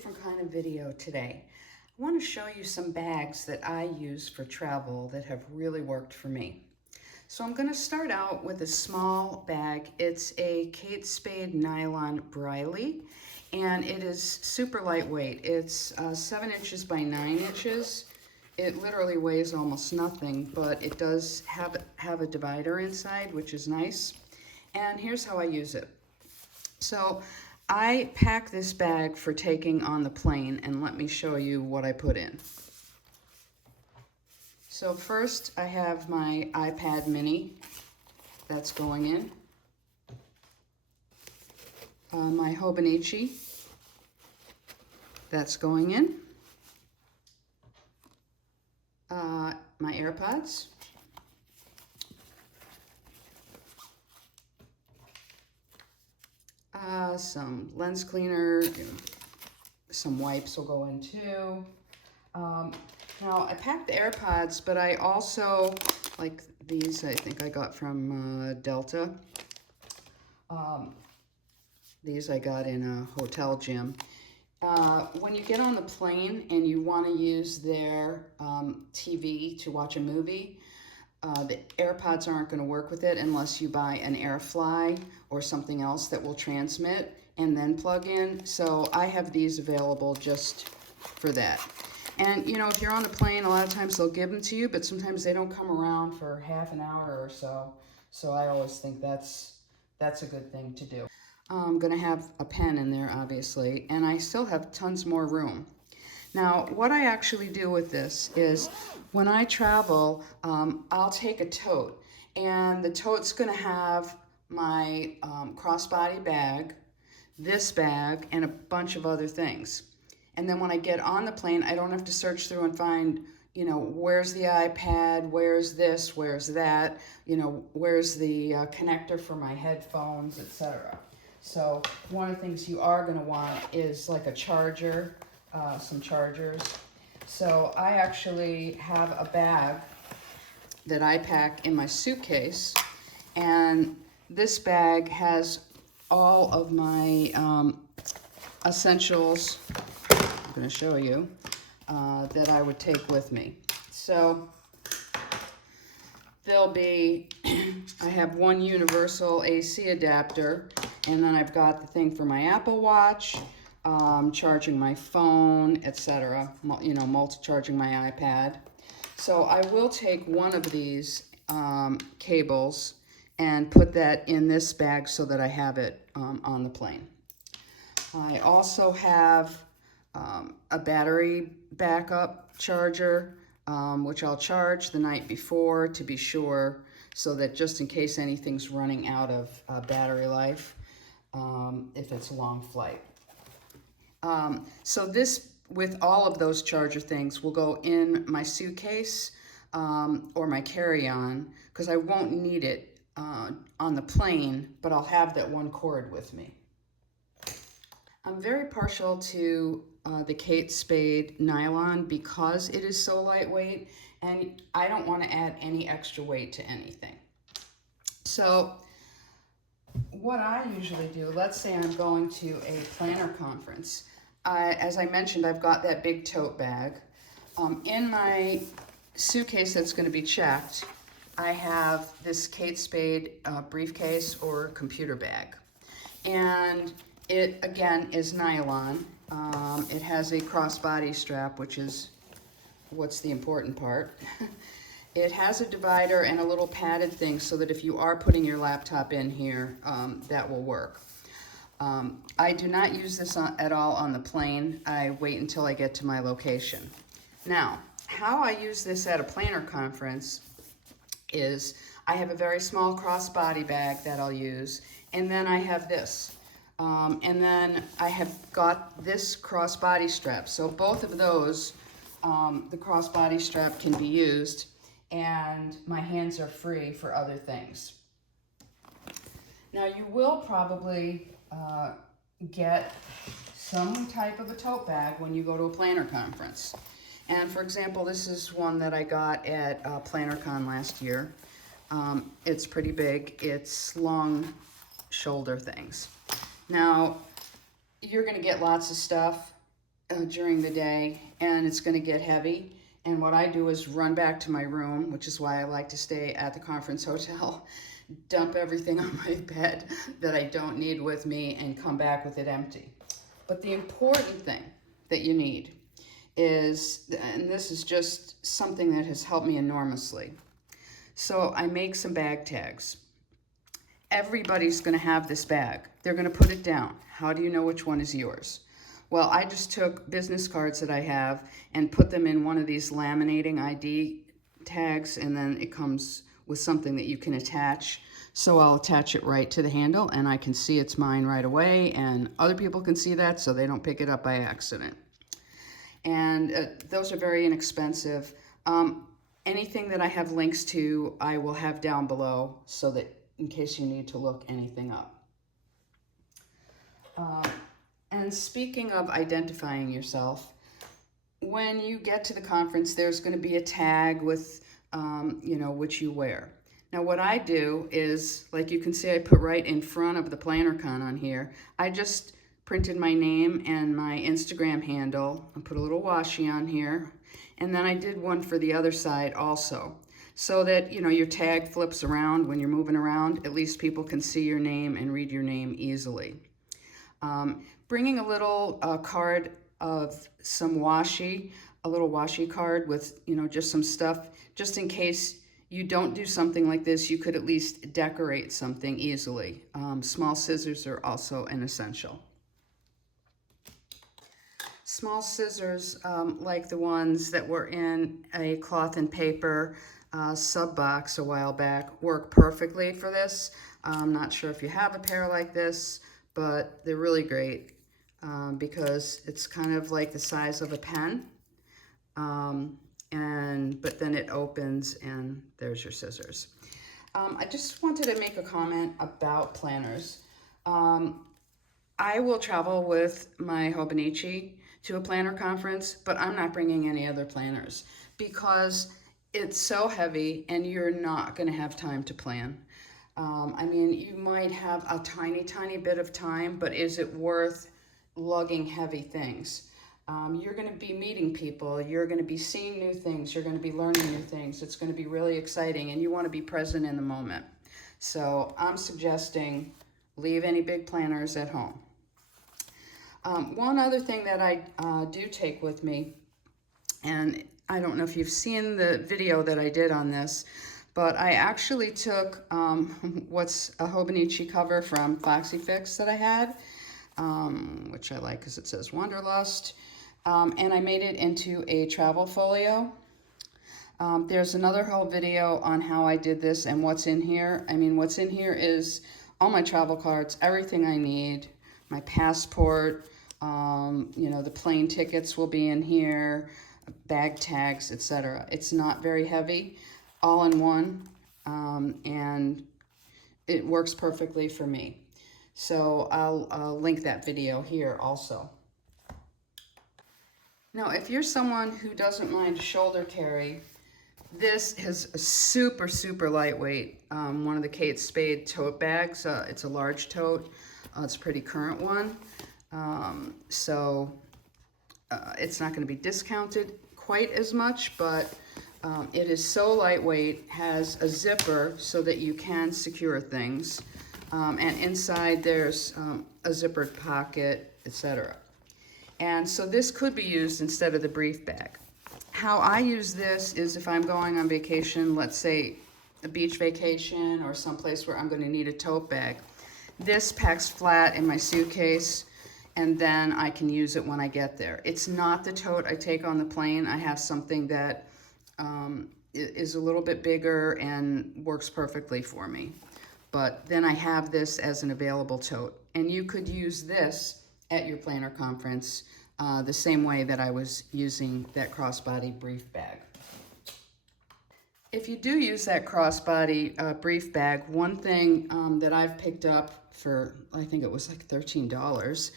different kind of video today. I want to show you some bags that I use for travel that have really worked for me. So I'm going to start out with a small bag. It's a Kate Spade nylon Briley, and it is super lightweight. It's 7 inches by 9 inches. It literally weighs almost nothing, but it does have a divider inside, which is nice. And here's how I use it. So I pack this bag for taking on the plane, and let me show you what I put in. So first I have my iPad mini that's going in, my Hobonichi that's going in, my AirPods, some lens cleaner, some wipes will go in too. Now I packed the AirPods, but I also, like these I think I got from Delta. These I got in a hotel gym. When you get on the plane and you want to use their TV to watch a movie, the AirPods aren't going to work with it unless you buy an AirFly or something else that will transmit and then plug in. So I have these available just for that. And you know, if you're on the plane, a lot of times they'll give them to you, but sometimes they don't come around for half an hour or so. So I always think that's a good thing to do. I'm going to have a pen in there, obviously, and I still have tons more room. Now, what I actually do with this is when I travel, I'll take a tote, and the tote's going to have my crossbody bag, this bag, and a bunch of other things. And then when I get on the plane, I don't have to search through and find, you know, where's the iPad, where's this, where's that, you know, where's the connector for my headphones, etc. So one of the things you are going to want is like a charger, some chargers. So I actually have a bag that I pack in my suitcase, and this bag has all of my essentials, I'm going to show you, that I would take with me. So there'll be, I have one universal AC adapter, and then I've got the thing for my Apple Watch, charging my phone, etc. You know, multi-charging my iPad. So I will take one of these cables and put that in this bag so that I have it on the plane. I also have a battery backup charger, which I'll charge the night before to be sure, so that just in case anything's running out of battery life, if it's a long flight. So this, with all of those charger things, will go in my suitcase or my carry-on, because I won't need it on the plane, but I'll have that one cord with me. I'm very partial to the Kate Spade nylon because it is so lightweight, and I don't want to add any extra weight to anything. So what I usually do, let's say I'm going to a planner conference. As I mentioned, I've got that big tote bag. In my suitcase that's going to be checked, I have this Kate Spade briefcase or computer bag. And it, again, is nylon. It has a crossbody strap, which is what's the important part. It has a divider and a little padded thing so that if you are putting your laptop in here, that will work. I do not use this at all on the plane. I wait until I get to my location. Now, how I use this at a planner conference is I have a very small crossbody bag that I'll use, and then I have this. And then I have got this crossbody strap. So both of those, the crossbody strap can be used, and my hands are free for other things. Now you will probably get some type of a tote bag when you go to a planner conference. And for example, this is one that I got at PlannerCon last year. It's pretty big. It's long shoulder things. Now, you're going to get lots of stuff. during the day, and it's going to get heavy. And what I do is run back to my room, which is why I like to stay at the conference hotel, dump everything on my bed that I don't need with me, and come back with it empty. But the important thing that you need is, and this is just something that has helped me enormously. So I make some bag tags. Everybody's going to have this bag. They're going to put it down. How do you know which one is yours? Well, I just took business cards that I have and put them in one of these laminating ID tags, and then it comes with something that you can attach. So I'll attach it right to the handle, and I can see it's mine right away, and other people can see that so they don't pick it up by accident. And those are very inexpensive. Anything that I have links to, I will have down below so that in case you need to look anything up. And speaking of identifying yourself, when you get to the conference, there's going to be a tag with, which you wear. Now, what I do is, like you can see, I put right in front of the planner con on here. I just printed my name and my Instagram handle. I put a little washi on here. And then I did one for the other side also. So that, your tag flips around when you're moving around. At least people can see your name and read your name easily. Bringing a little card of some washi, a little washi card with, just some stuff, just in case you don't do something like this, you could at least decorate something easily. Small scissors are also an essential. Small scissors, like the ones that were in a cloth and paper sub box a while back, work perfectly for this. I'm not sure if you have a pair like this, but they're really great because it's kind of like the size of a pen. But then it opens and there's your scissors. I just wanted to make a comment about planners. I will travel with my Hobonichi to a planner conference, but I'm not bringing any other planners because it's so heavy and you're not going to have time to plan. You might have a tiny, tiny bit of time, but is it worth lugging heavy things? You're going to be meeting people, you're going to be seeing new things, you're going to be learning new things. It's going to be really exciting, and you want to be present in the moment. So I'm suggesting leave any big planners at home. One other thing that I do take with me, and I don't know if you've seen the video that I did on this, but I actually took what's a Hobonichi cover from Foxy Fix that I had, which I like because it says Wanderlust, and I made it into a travel folio. There's another whole video on how I did this and what's in here. What's in here is all my travel cards, everything I need, my passport, the plane tickets will be in here, bag tags, etc. It's not very heavy, all in one, and it works perfectly for me. So I'll link that video here also. Now, if you're someone who doesn't mind shoulder carry, this is a super, super lightweight, one of the Kate Spade tote bags. It's a large tote. It's a pretty current one. It's not going to be discounted quite as much, but it is so lightweight, has a zipper so that you can secure things. And inside there's a zippered pocket, etc. And so this could be used instead of the brief bag. How I use this is if I'm going on vacation, let's say a beach vacation or someplace where I'm going to need a tote bag. This packs flat in my suitcase, and then I can use it when I get there. It's not the tote I take on the plane. I have something that is a little bit bigger and works perfectly for me. But then I have this as an available tote. And you could use this at your planner conference the same way that I was using that crossbody brief bag. If you do use that crossbody brief bag, one thing that I've picked up for, I think it was like $13,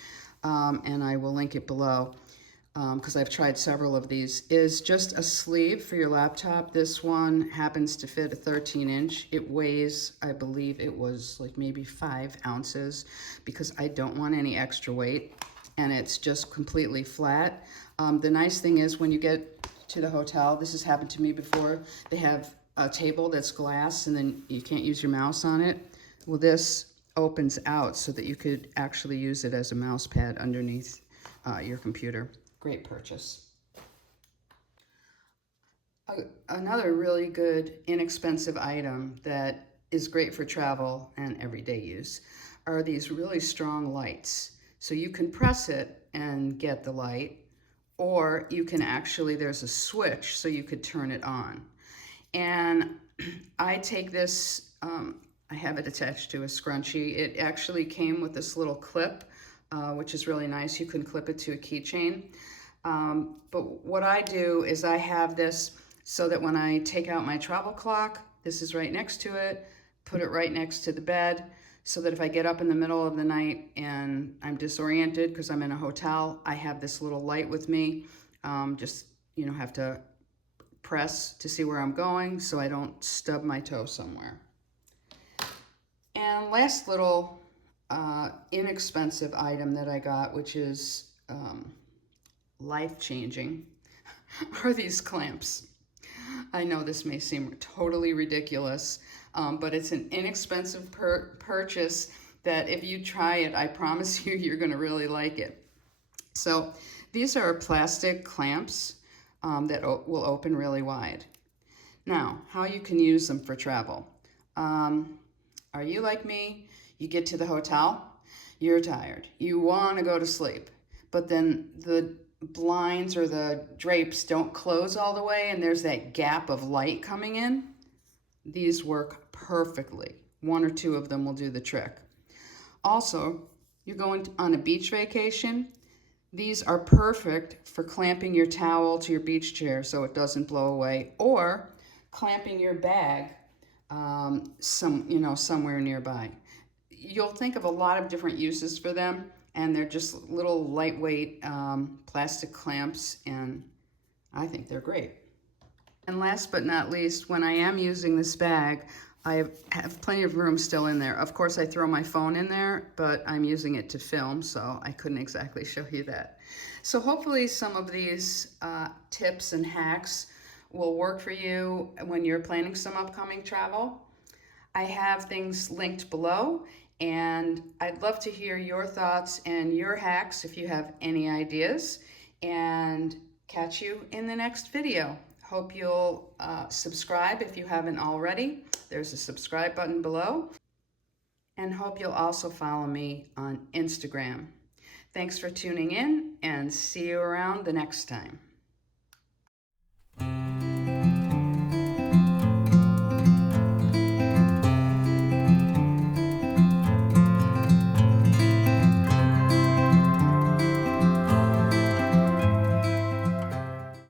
and I will link it below because I've tried several of these, is just a sleeve for your laptop. This one happens to fit a 13-inch. It weighs, I believe it was like maybe 5 ounces because I don't want any extra weight. and it's just completely flat. The nice thing is when you get to the hotel, this has happened to me before, they have a table that's glass and then you can't use your mouse on it. Well, this opens out so that you could actually use it as a mouse pad underneath your computer. Great purchase. Another really good, inexpensive item that is great for travel and everyday use are these really strong lights. So you can press it and get the light, or you can actually, there's a switch so you could turn it on. And I take this, I have it attached to a scrunchie. It actually came with this little clip, which is really nice. You can clip it to a keychain. But what I do is I have this so that when I take out my travel clock, this is right next to it, put it right next to the bed, so that if I get up in the middle of the night and I'm disoriented because I'm in a hotel, I have this little light with me. Just, have to press to see where I'm going so I don't stub my toe somewhere. And last little inexpensive item that I got, which is life-changing, are these clamps. I know this may seem totally ridiculous, but it's an inexpensive purchase that if you try it, I promise you, you're going to really like it. So these are plastic clamps that will open really wide. Now, how you can use them for travel. Are you like me? You get to the hotel, you're tired, you want to go to sleep, but then the blinds or the drapes don't close all the way and there's that gap of light coming in. These work perfectly. One or two of them will do the trick. Also, you're going on a beach vacation. These are perfect for clamping your towel to your beach chair so it doesn't blow away, or clamping your bag somewhere nearby. You'll think of a lot of different uses for them, and they're just little lightweight plastic clamps, and I think they're great. And last but not least, when I am using this bag, I have plenty of room still in there. Of course, I throw my phone in there, but I'm using it to film, so I couldn't exactly show you that. So hopefully some of these tips and hacks will work for you when you're planning some upcoming travel. I have things linked below, and I'd love to hear your thoughts and your hacks if you have any ideas, and catch you in the next video. Hope you'll subscribe if you haven't already. There's a subscribe button below. And hope you'll also follow me on Instagram. Thanks for tuning in, and see you around the next time.